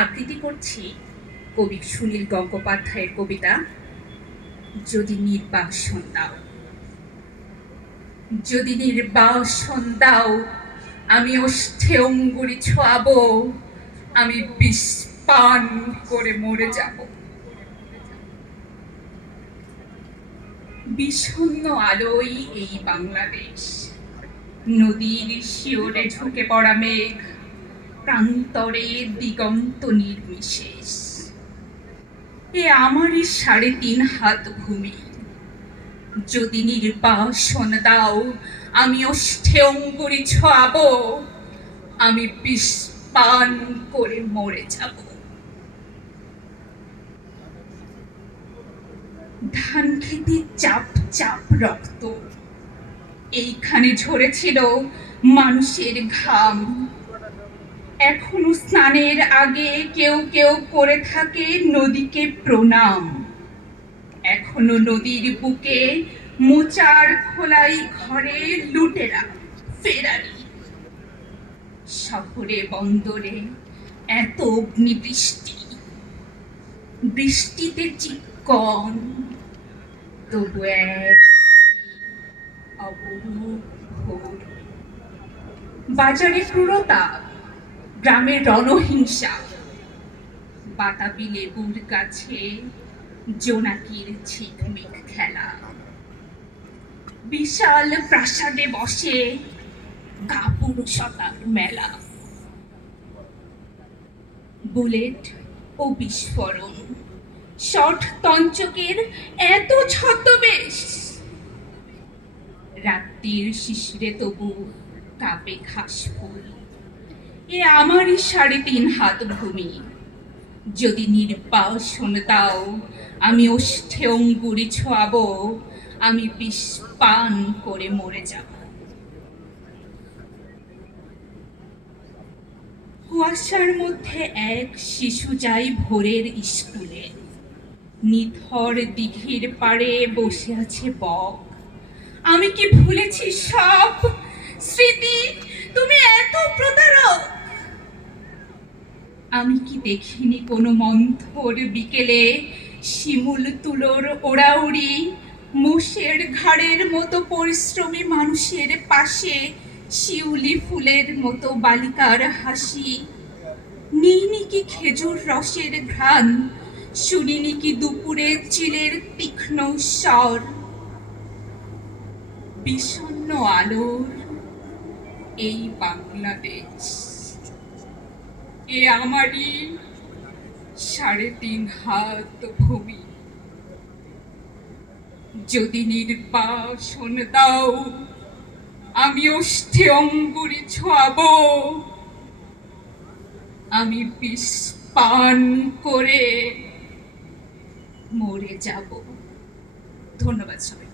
আবৃত্তি করছি কবি সুনীল গঙ্গোপাধ্যায়ের কবিতা যদি নির্বাসন দাও। যদি নির্বাসন দাও, আমি ওষ্ঠে অঙ্গুরি ছোঁয়াবো, আমি বিষ পান করে মরে যাব। বিষণ্ণ আলোয় এই বাংলাদেশ, নদীর শিওরে ঝুঁকে পড়া মেঘ, প্রান্তরে দিগন্ত নির্বিশেষ। এ আমারই ৩.৫ হাত ভূমি। যদি নির্বাসন দাও, আমি ওষ্ঠে অঙ্গুরি ছোঁয়াবো, আমি বিষ পান করে মরে যাব। ধান খেতে চাপ চাপ রক্ত, এইখানে ঝরেছিল মানুষের ঘাম। এখনো স্নানের আগে কেউ কেউ করে থাকে নদীকে প্রণাম। এখনো নদীর বুকে মোচার খোলাই ঘরে লুটেরা ফেরারি। শহরে বন্দরে এত অগ্নিবৃষ্টি, বৃষ্টিতে চিক্কন, তবু এক অপরূপ ভোর। বাজারে ক্রূরতা, গ্রামের রণহিংসা, বাতাবি লেবুর গাছে জোনাকির ঝিকমিক খেলা। বিশাল প্রাসাদে বসে কাপুরুষতার মেলা। বুলেট ও বিস্ফোরণ, শট তঞ্চকের এত ছদ্মবেশ। রাত্রির শিশিরে তবু কাঁপে ঘাসফুল। এ আমারই ৩.৫ হাত ভূমি। যদি নির্বাসন দাও, আমি ওষ্ঠে অঙ্গুরি ছোঁয়াবো, আমি বিষ পান করে মরে যাব। কুয়াশার মধ্যে এক শিশু যায় ভোরের স্কুলে। নিথর দিঘির পাড়ে বসে আছে বক। আমি কি ভুলেছি সব স্মৃতি? তুমি এত প্রতারক। আমি কি দেখিনি কোনো মন্থর বিকেলে শিমুল তুলোর ওড়াউড়ি, মোষের ঘাড়ের মতো পরিশ্রমী মানুষের পাশে শিউলি ফুলের মতো বালিকার হাসি। নিইনি কি খেজুর রসের ঘ্রাণ, শুনিনি কি দুপুরে চিলের তীক্ষ্ণ স্বর। বিষণ্ণ আলোর এই বাংলাদেশ, এ আমারই ৩.৫ হাত ভূমি। যদি নির্বাসন দাও, আমি ওষ্ঠে অঙ্গুরি ছোঁয়াবো, আমি বিষ পান করে মরে যাব। ধন্যবাদ সবাই।